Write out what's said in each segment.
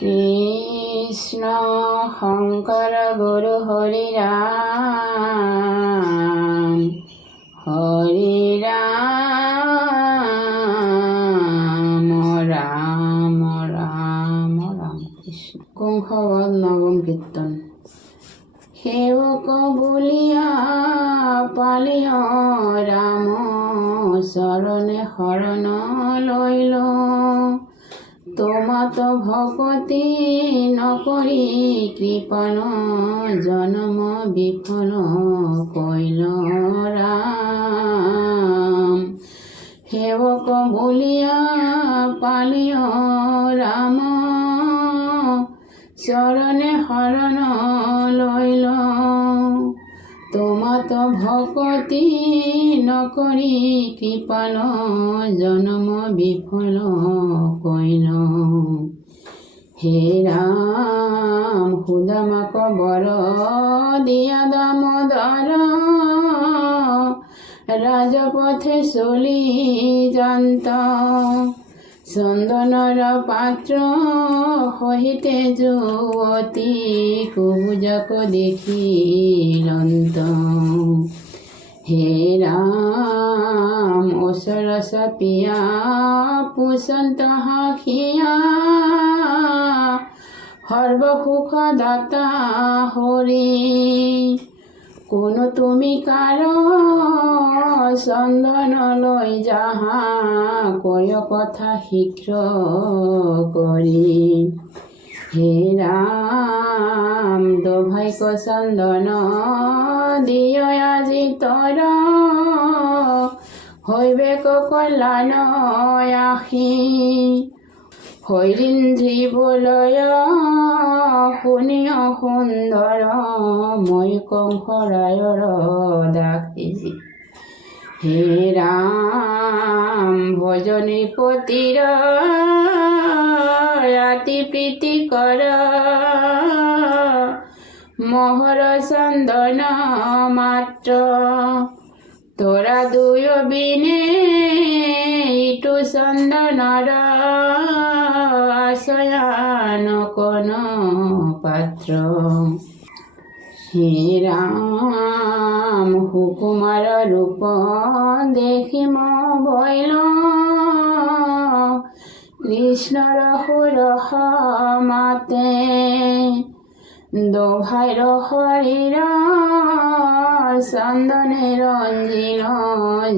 কৃষ্ণ শঙ্কৰ গুৰু হৰি ৰাম ৰাম ৰাম ৰাম কৃষ্ণ। কংসবধ নৱম কীৰ্তন। সেৱক বুলিয়া পালিয় ৰাম চৰণে শৰণ লৈল, তোমাত ভকতি নকৰি কৃপণ জনম বিফল কৈল ৰাম। সেৱক বুলিয়া পালিয় ৰাম চৰণে শৰণ লৈল, তোমাত ভকতি নকৰি কৃপাল জনম বিফল কৈল। হে ৰাম সুদামাক বৰ দিয়া দামোদৰ, ৰাজপথে চলি যান্ত, চন্দনৰ পাত্ৰ সহিতে যুৱতী কুবুজক দেখিলন্ত। হে ৰাম ওচৰ চাপিয়া পুষন্ত হাঁহিয়া, সৰ্বসুখ দাতা হৰি, কোনো তুমি কাৰ চন্দন লৈ যাহা, কয় কথা শীঘ্ৰ কৰি। হে ৰাম দোভাইক চন্দন দিয় আজি তৰ, হৈবেক কল্যাণ আশী, হৈৰিন্দ্ৰীবলয় শুনিয় সুন্দৰ, মই কংসৰায়ৰ দাসী। হে ৰাম ভজনী পতিৰ ৰাতি প্ৰীতি কৰ, মহৰ চন্দন মাত্ৰ, তোৰা দুয় বিনে ইটো চন্দনৰ, আশয়ান কোন পাত্ৰ। হে ৰাম সুকুমাৰ ৰূপ দেখি মইল, কৃষ্ণৰ সুৰস মাতে, দোভাইৰ শৰীৰ চন্দনে ৰঞ্জিল,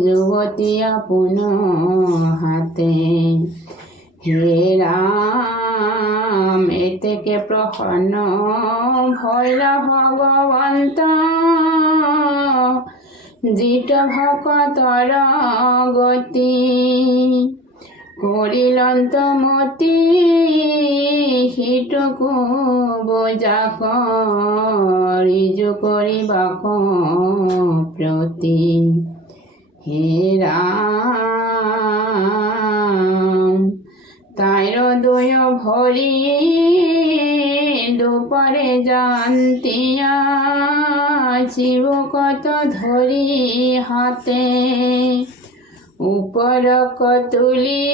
যুৱতী আপোন হাতে। হে ৰাম এতেকে প্ৰসন্ন ভৈল ভগৱন্ত, জিত ভকতৰ গতি, কৰিলন্ত মতি সিটোকো বুজাক, ৰিজু কৰিবাক প্ৰতি। হে ৰাম তাইৰ দুয় ভৰি দুপৰে জান্তিয়া, চিবুকত ধৰি হাতে, ওপৰক তুলি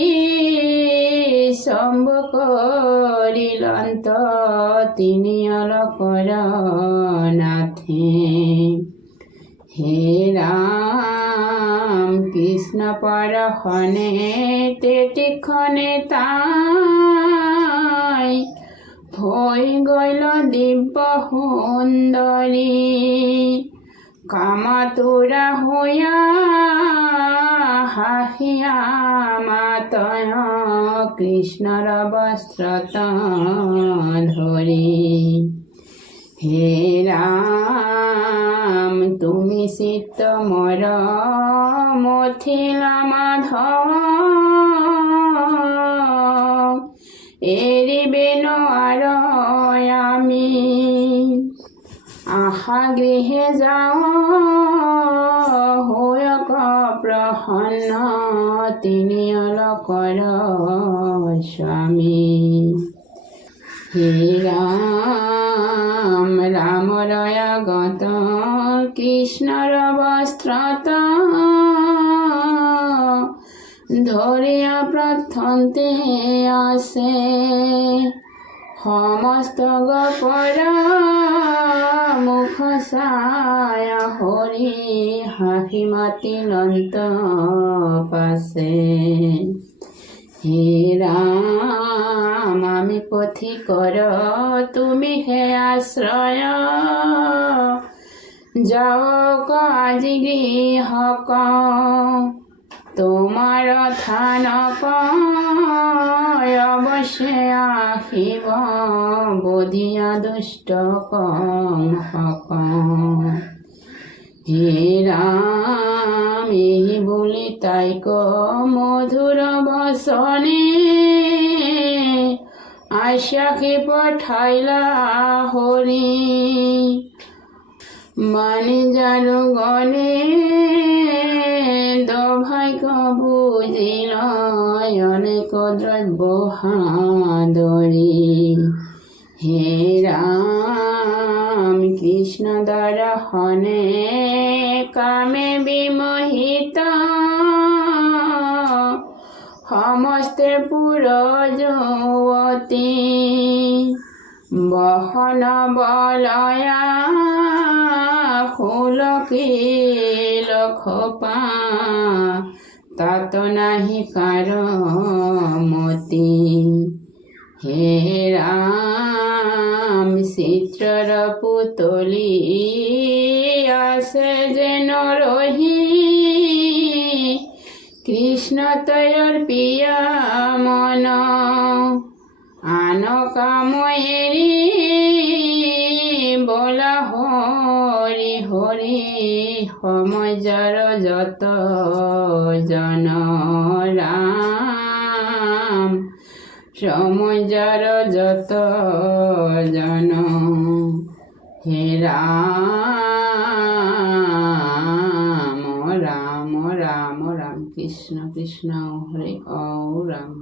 চম্ব কৰিলন্ত, তিনি অলকৰ নাথে। হে ৰাম কৃষ্ণ পৰশনে তেতিক্ষণে তাই, হৈ গল দিব্য সুন্দৰী, কামাতুৰা হৈয়া হাঁহিয়া মাতয়, কৃষ্ণৰ বস্ত্ৰত ধৰি। হে ৰাম তুমি চিত্ত মৰ মথিলা মাধৱ, এৰিবে নোৱাৰ আমি, আশা গৃহে যাওঁ হৈক প্ৰসন্ন, তিনি অলকৰ স্বামী। হে ৰাম ৰামৰ আগত কৃষ্ণৰ বস্ত্ৰত, ধরিয়া প্রার্থন্তে আসে সমস্ত গপৰ মুখ চায় হৰি হাঁহি মাতি লন্ত পাছে। হে ৰাম আমি পথিকৰ তুমি হে আশ্ৰয়, যাওক আজি গৃহক তোমাৰ থানক, অৱশ্যে আহিব বধিয়া দুষ্ট কংসক। হে ৰাম এই বুলি তাইক মধুৰ বচনে, আশ্বাসী পঠাইলা হৰি। বাণী যাৰু গণে দভাগ্য বুজিল, অনেক দ্ৰব্য সাদৰি। হে ৰাম কৃষ্ণ দৰ্শনে কামে বিমোহিত, সমস্তে পুৰ যুৱতী। বহন বলয়া সুলকিল খোপা, তাত নাহি কাৰ মতি। হে ৰাম চিত্ৰৰ পুতলি আছে যেন ৰহি, কৃষ্ণ তয়ৰ প্ৰিয়া মন আন কাম এৰি, বলা হৰি হৰি সময় যাৰ যত জন। ৰাম সময় যাৰ যত জন। হে ৰাম ৰাম ৰাম ৰাম কৃষ্ণ কৃষ্ণ হৰে ঔ ৰাম।